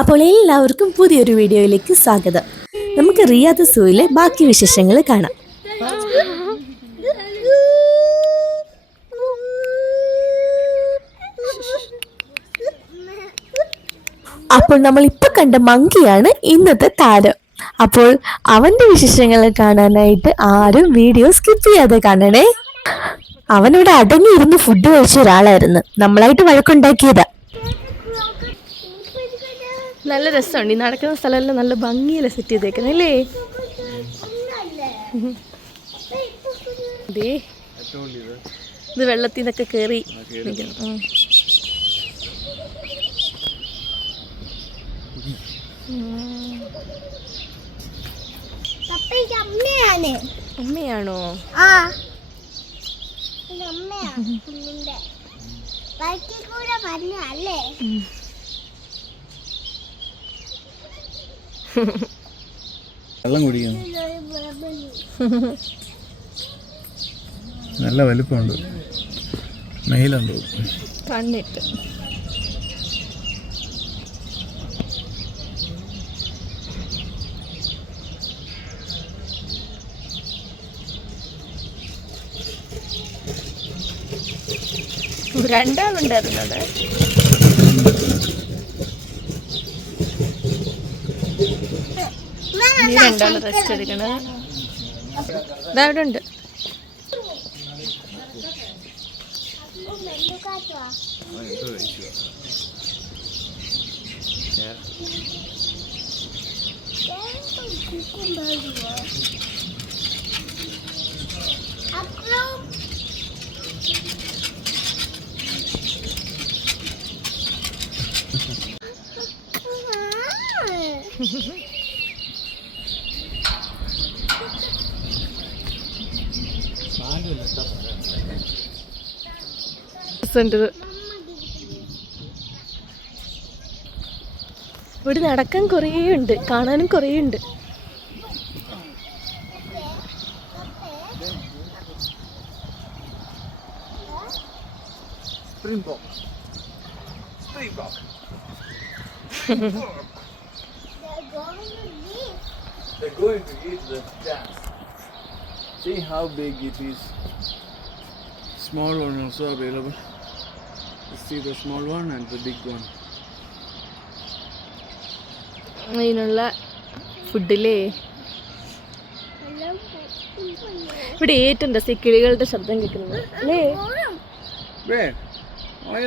അപ്പോൾ എല്ലാവർക്കും പുതിയൊരു വീഡിയോയിലേക്ക് സ്വാഗതം. നമുക്ക് റിയാദ് സൂയിലെ ബാക്കി വിശേഷങ്ങൾ കാണാം. അപ്പോൾ നമ്മൾ ഇപ്പൊ കണ്ട മങ്കിയാണ് ഇന്നത്തെ താരം. അപ്പോൾ അവന്റെ വിശേഷങ്ങൾ കാണാനായിട്ട് ആരും വീഡിയോ സ്കിപ്പ് ചെയ്യാതെ കാണണേ. അവനിവിടെ അടങ്ങിയിരുന്ന് ഫുഡ് കഴിച്ച ഒരാളായിരുന്നു. നമ്മളായിട്ട് വഴക്കുണ്ടാക്കിയതാ. നല്ല രസമുണ്ട്. ഈ നടക്കുന്ന സ്ഥലമെല്ലാം നല്ല ഭംഗിയല്ല സെറ്റ് ചെയ്തേക്കുന്നല്ലേ. ഇത് വെള്ളത്തിൽ നിന്നൊക്കെ കേറി അമ്മയാണോ? വെള്ളം കുടിക്കുന്നു. നല്ല വലിപ്പമുണ്ട്. മെയിലുണ്ട് കണ്ണിട്ട്. രണ്ടാളുണ്ടായിരുന്നത്. രണ്ടാള് റെസ്റ്റ് എടുക്കണത്. ഇതവിടെ ഉണ്ട്. ഇവിടെ നടക്കാൻ കുറേ ഉണ്ട്, കാണാനും കുറേ ഉണ്ട്. They're going to eat the dance. See how big it is. Small one also available. Let's see the small one and the big one. അതിനുള്ള ഫുഡില്ലേ ഇവിടെ ഏറ്റവും രസം കിളികളുടെ ശബ്ദം കേൾക്കുന്നത് അല്ലേ.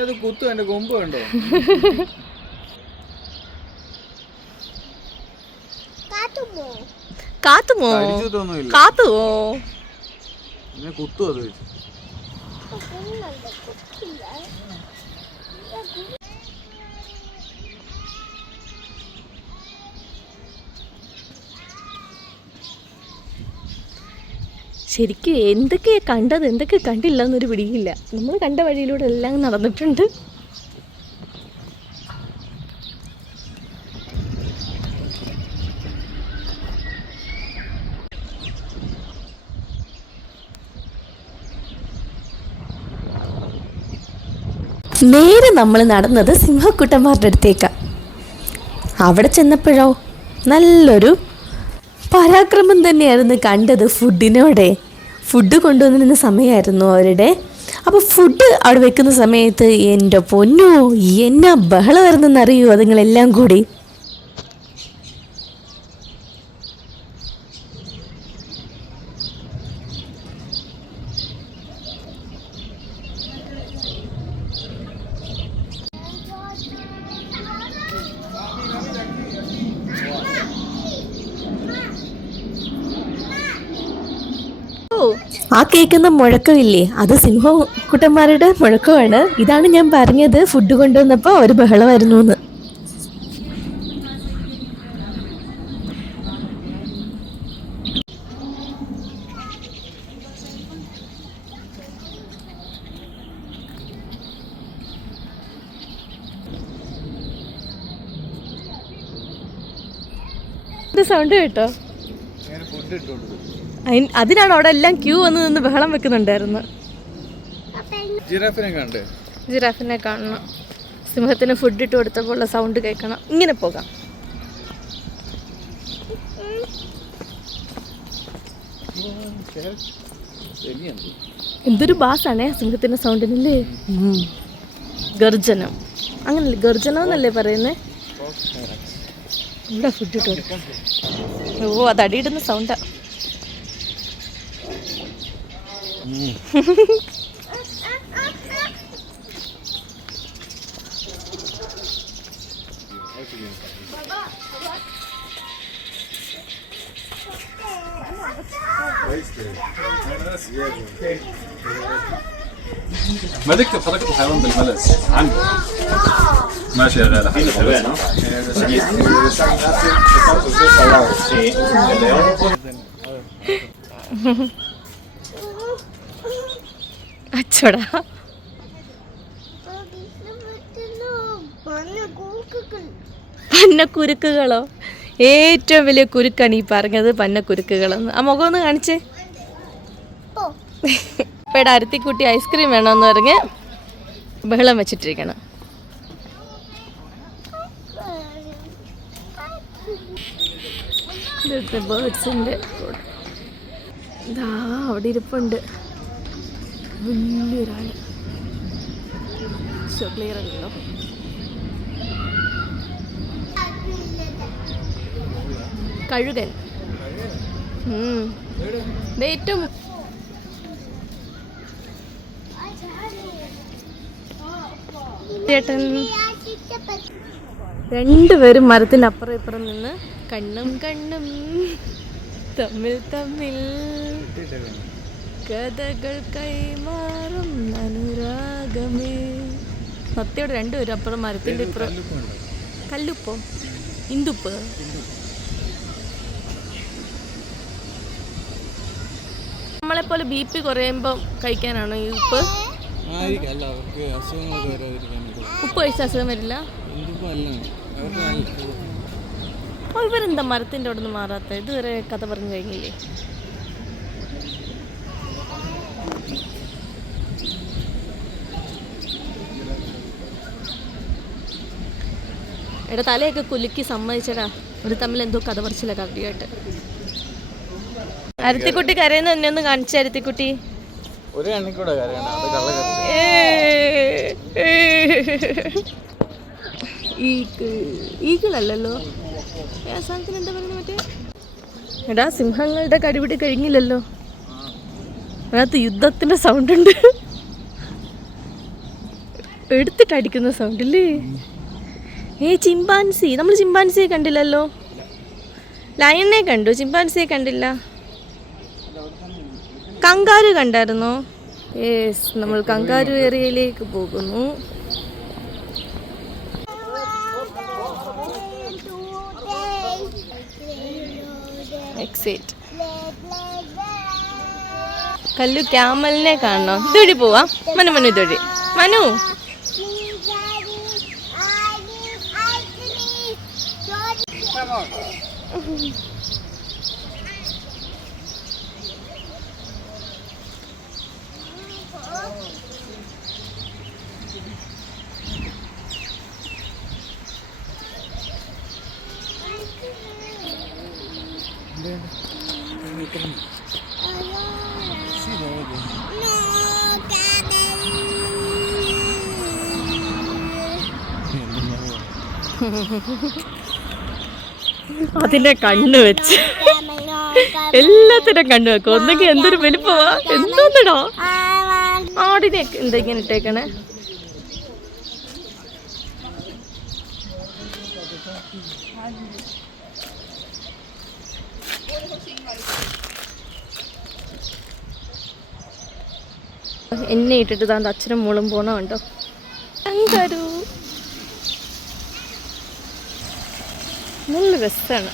അത് കുത്തു എന്റെ കൊമ്പ് കണ്ടോ? കാത്തുമോ കാത്തുവോ കുത്തു അത് ശരിക്കും എന്തൊക്കെയാ കണ്ടത് എന്തൊക്കെ കണ്ടില്ല എന്നൊരു പിടിയില്ല. നമ്മൾ കണ്ട വഴിയിലൂടെ എല്ലാം നടന്നിട്ടുണ്ട്. നേരെ നമ്മൾ നടന്നത് സിംഹക്കുട്ടന്മാരുടെ അടുത്തേക്കാണ്. അവിടെ ചെന്നപ്പോഴോ നല്ലൊരു പരാക്രമം തന്നെയായിരുന്നു കണ്ടത്. ഫുഡ് കൊണ്ടുവന്നിരുന്ന സമയമായിരുന്നു അവരുടെ. അപ്പോൾ ഫുഡ് അവിടെ വെക്കുന്ന സമയത്ത് എൻ്റെ പൊന്നോ എന്നാ ബഹളമായിരുന്നെന്നറിയോ അതുങ്ങളെല്ലാം കൂടി. ആ കേൾക്കുന്ന മുഴക്കമില്ലേ, അത് സിംഹക്കുട്ടന്മാരുടെ മുഴക്കമാണ്. ഇതാണ് ഞാൻ പറഞ്ഞത് ഫുഡ് കൊണ്ടുവന്നപ്പോൾ ഒരു ബഹളമായിരുന്നു എന്ന്. സൗണ്ട് കേട്ടോ? അതിനാണ് അവിടെ എല്ലാം ക്യൂ വന്ന് നിന്ന് ബഹളം വെക്കുന്നുണ്ടായിരുന്നു. ജിറാഫിനെ ജിറാഫിനെ കാണണം. സിംഹത്തിന് ഫുഡ് ഇട്ട് കൊടുത്തപ്പോൾ സൗണ്ട് കേൾക്കണം. ഇങ്ങനെ പോകാം. എന്തൊരു ബാസാണേ സിംഹത്തിന്റെ സൗണ്ടിനല്ലേ. ഗർജനം അങ്ങനല്ലേ, ഗർജനം എന്നല്ലേ പറയുന്നേ. ഇവിടെ ഫുഡ് ഇട്ട് കൊടുക്കാം. ഓ അത് അടിയിടുന്ന സൗണ്ടാ. ما تكتب حركة الحيوان بالملس عندك ماشي يا غالي അച്ചോടാ. പന്നക്കുരുക്കുകളോ? ഏറ്റവും വലിയ കുരുക്കാണ് ഈ പറഞ്ഞത്, പന്നക്കുരുക്കുകളെന്ന്. ആ മുഖം ഒന്ന് കാണിച്ചേ. ഇപ്പം ഇവിടെ അരുത്തിക്കുട്ടി ഐസ്ക്രീം വേണമെന്ന് പറഞ്ഞ് ബഹളം വെച്ചിട്ടിരിക്കണം. ഇതൊക്കെ ബേർഡ്സിൻ്റെ ഇതാ അവിടെ ഇരിപ്പുണ്ട് വലിയൊരാൾ. ക്ലിയർ അല്ലല്ലോ. കഴുകൻ. ഏറ്റവും ചേട്ടൻ രണ്ടുപേരും മരത്തിൻ്റെ അപ്പുറം ഇപ്പുറം നിന്ന് കണ്ണും കണ്ണും തമ്മിൽ തമ്മിൽ കഥകൾ കൈമാറും അനുരാഗമേ. സത്യയോടെ രണ്ടുപേരും അപ്പുറം മരത്തിൻ്റെ ഇപ്പുറം. കല്ലുപ്പോ? ഇന്ദുപ്പ്. നമ്മളെപ്പോലെ BP കുറയുമ്പോൾ കഴിക്കാനാണോ ഈ ഉപ്പ്? ഉപ്പ് കഴിച്ച അസുഖം വരില്ല. ഇവരെന്താ മരത്തിൻ്റെ അവിടെ നിന്ന് മാറാത്ത? ഇതുവരെ കഥ പറഞ്ഞു കഴിഞ്ഞില്ലേ? എടാ തലയൊക്കെ കുലുക്കി സമ്മതിച്ചടാ. ഒരു തമ്മിൽ എന്തോ കഥ പറിച്ചില്ല കവിയായിട്ട്. അരുത്തിക്കുട്ടി കരയുന്ന എന്നെ ഒന്ന് കാണിച്ച. അരുത്തിക്കുട്ടി ഈഗിളല്ലോ, സാധനത്തിന് എന്താ പറയുന്നത് മറ്റേ? എടാ സിംഹങ്ങളുടെ കടിപിടി കഴിഞ്ഞില്ലല്ലോ. അതിനകത്ത് യുദ്ധത്തിന്റെ സൗണ്ട് ഉണ്ട്, എടുത്തിട്ടടിക്കുന്ന സൗണ്ട് ഇല്ലേ? ചിമ്പാൻസി. നമ്മൾ ചിമ്പാൻസിയെ കണ്ടില്ലല്ലോ. ലയനെ കണ്ടു, ചിമ്പാൻസിയെ കണ്ടില്ല. കങ്കാരു കണ്ടായിരുന്നോ? യെസ്, നമ്മൾ കങ്കാരു ഏരിയയിലേക്ക് പോകുന്നു. എക്സൈറ്റ്. കല്ലു ക്യാമലിനെ കാണണോ? ഇതുവഴി പോവാ. മനു ഇതുവഴി. മനു അതിനെ കണ്ണു വെച്ച് എല്ലാത്തിനും കണ്ണു വെക്കും. ഒന്നെങ്കിൽ എന്തൊരു വലിപ്പമാ, എന്തോന്നടാ ആടിനെ എന്താ ഇങ്ങനെ ഇട്ടേക്കണേ? എന്നെ ഇട്ടിട്ട് താണ്ട് അച്ഛനും മോളും പോണുണ്ടോ? കങ്കാരു നല്ല രസമാണ്.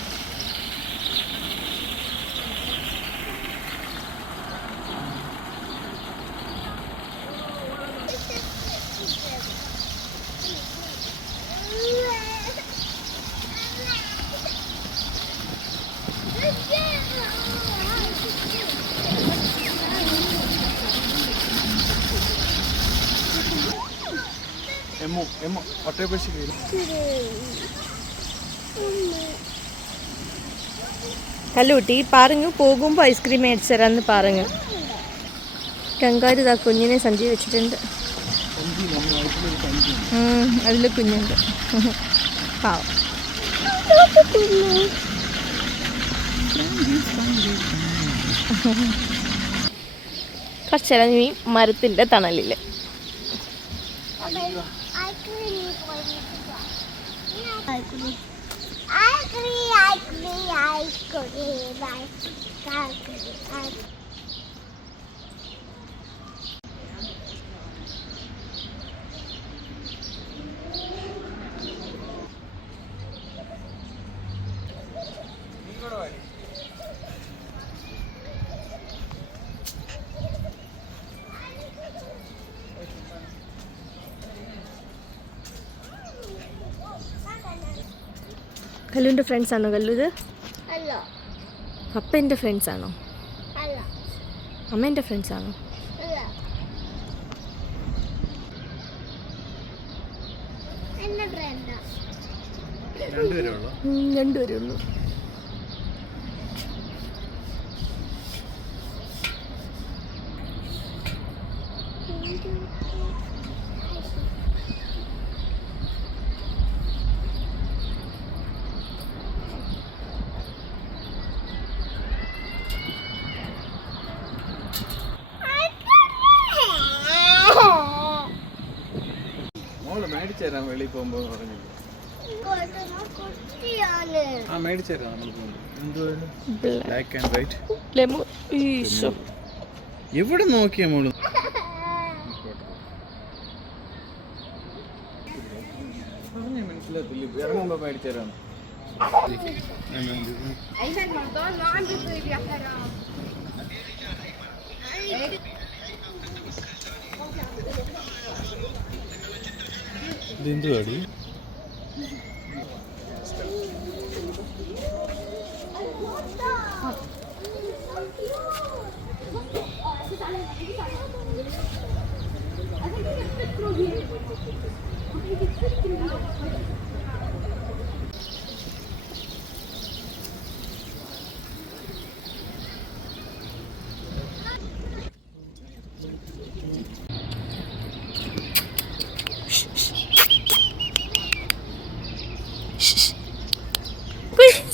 എമ്മോ ഒട്ടേപ്പശി കല്ലൂട്ടി പറഞ്ഞു പോകുമ്പോൾ ഐസ്ക്രീം മേടിച്ചു തരാമെന്ന് പറഞ്ഞു. കങ്കാരി ഇതാ കുഞ്ഞിനെ സഞ്ചി വെച്ചിട്ടുണ്ട്. അതിൽ കുഞ്ഞുണ്ട്. പാവം. കുറച്ചേരം ഈ മരത്തിൻ്റെ തണലിൽ. കല്ലുവിൻ്റെ ഫ്രണ്ട്സ് ആണോ കല്ലു ഇത്? പപ്പൻ്റെ ഫ്രണ്ട്സ് ആണോ? അമ്മേൻ്റെ ഫ്രണ്ട്സ് ആണോ? രണ്ടുപേരേ ഉള്ളൂ. മേടിച്ചു തരാം വെളിയിൽ പോകുമ്പോ പറഞ്ഞില്ല. ആ മേടിച്ചു തരാം നമ്മൾ പോകുമ്പോ. ബ്ലാക്ക് ആൻഡ് വൈറ്റ് എവിടെ നോക്കിയാ മോള്? പറഞ്ഞ മനസ്സിലാത്തില്ല. ഇറങ്ങുമ്പോ മേടിച്ചു തരാം. ഇതെന്തുവാടി?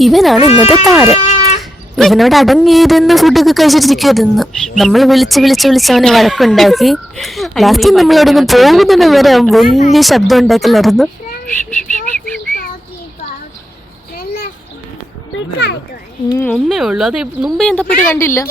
ഇവനാണ് ഇന്നത്തെ താരം. ഇവനോട് അടങ്ങിയിരുന്ന് ഫുഡൊക്കെ കഴിച്ചിട്ടിരിക്കരുന്ന്. നമ്മൾ വിളിച്ച് അവനെ വഴക്കുണ്ടാക്കി. ലാസ്റ്റ് നമ്മളോടൊന്ന് പോകുന്നതിന് വരെ വലിയ ശബ്ദം ഉണ്ടാക്കലായിരുന്നു. ഒന്നേ ഉള്ളു. അത് മുമ്പ് ഞാൻ തപ്പിട്ട് കണ്ടില്ല.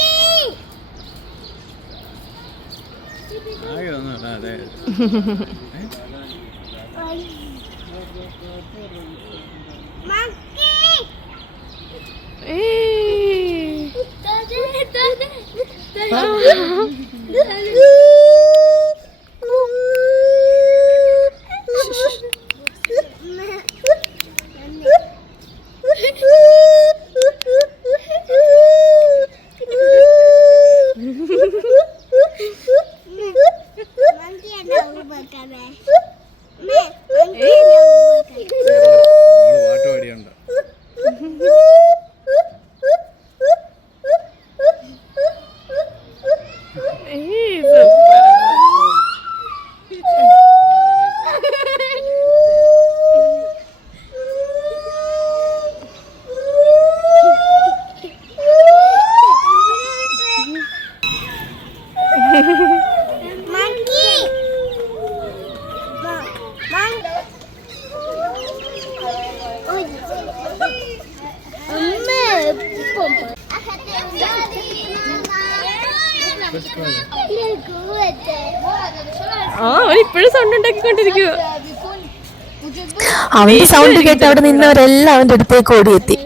ഇപ്പോഴും സൗണ്ട് ഉണ്ടാക്കിക്കൊണ്ടിരിക്കുക. അവന്റെ സൗണ്ട് കേട്ട് അവിടെ നിന്നവരെല്ലാം അവന്റെ അടുത്തേക്ക് ഓടിയെത്തി.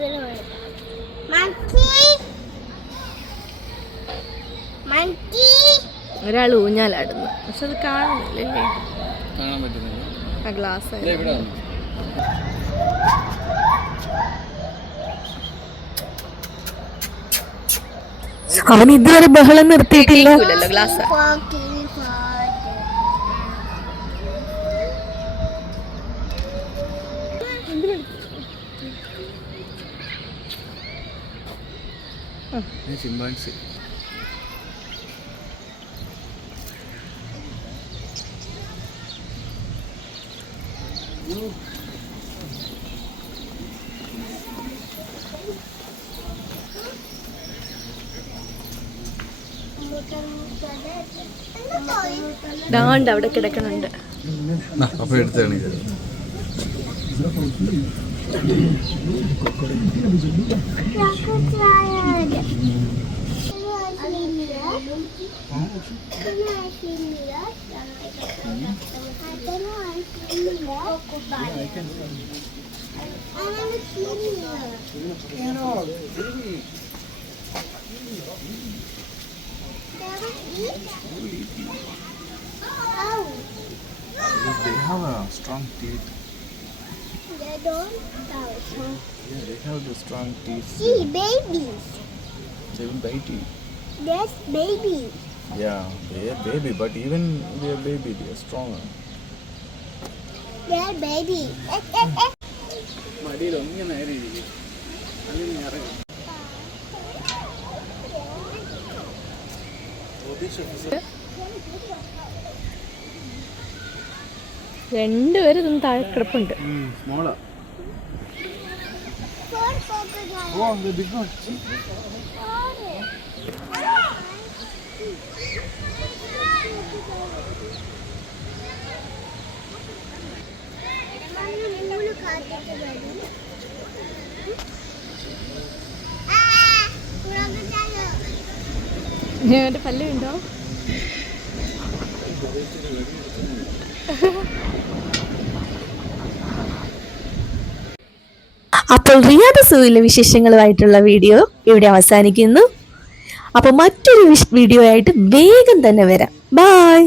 ഒരാൾ ഊഞ്ഞാലാടുന്നു. പക്ഷെ അത് കാണുന്നില്ലല്ലേ? ആ ഗ്ലാസ് അവൻ ഇതുവരെ ബഹളം നിർത്തിയിട്ടില്ല. Glass chimpanzee. ദാണ്ട് അവിടെ കിടക്കണുണ്ട്. അപ്പൊ എടുത്താണ് They have a strong teeth. They don't touch. Yeah, they have the strong teeth. See, babies. They will bite you. There's babies. Yeah, they are baby, but even they are baby, they are stronger. They're babies. മടിയിൽ ഒന്നിങ്ങനെ നേരെ ഇരിക്കും. അങ്ങനെ ഇറങ്ങും. രണ്ടുപേരും ഇതൊന്നും താഴെ കിടപ്പുണ്ട്. Smaller. Oh, the big one. അവന്റെ പല്ലുണ്ടോ? അപ്പോൾ റിയാദ് സൂയിലെ വിശേഷങ്ങളുമായിട്ടുള്ള വീഡിയോ ഇവിടെ അവസാനിക്കുന്നു. അപ്പോൾ മറ്റൊരു വീഡിയോ ആയിട്ട് വേഗം തന്നെ വരാം. ബൈ.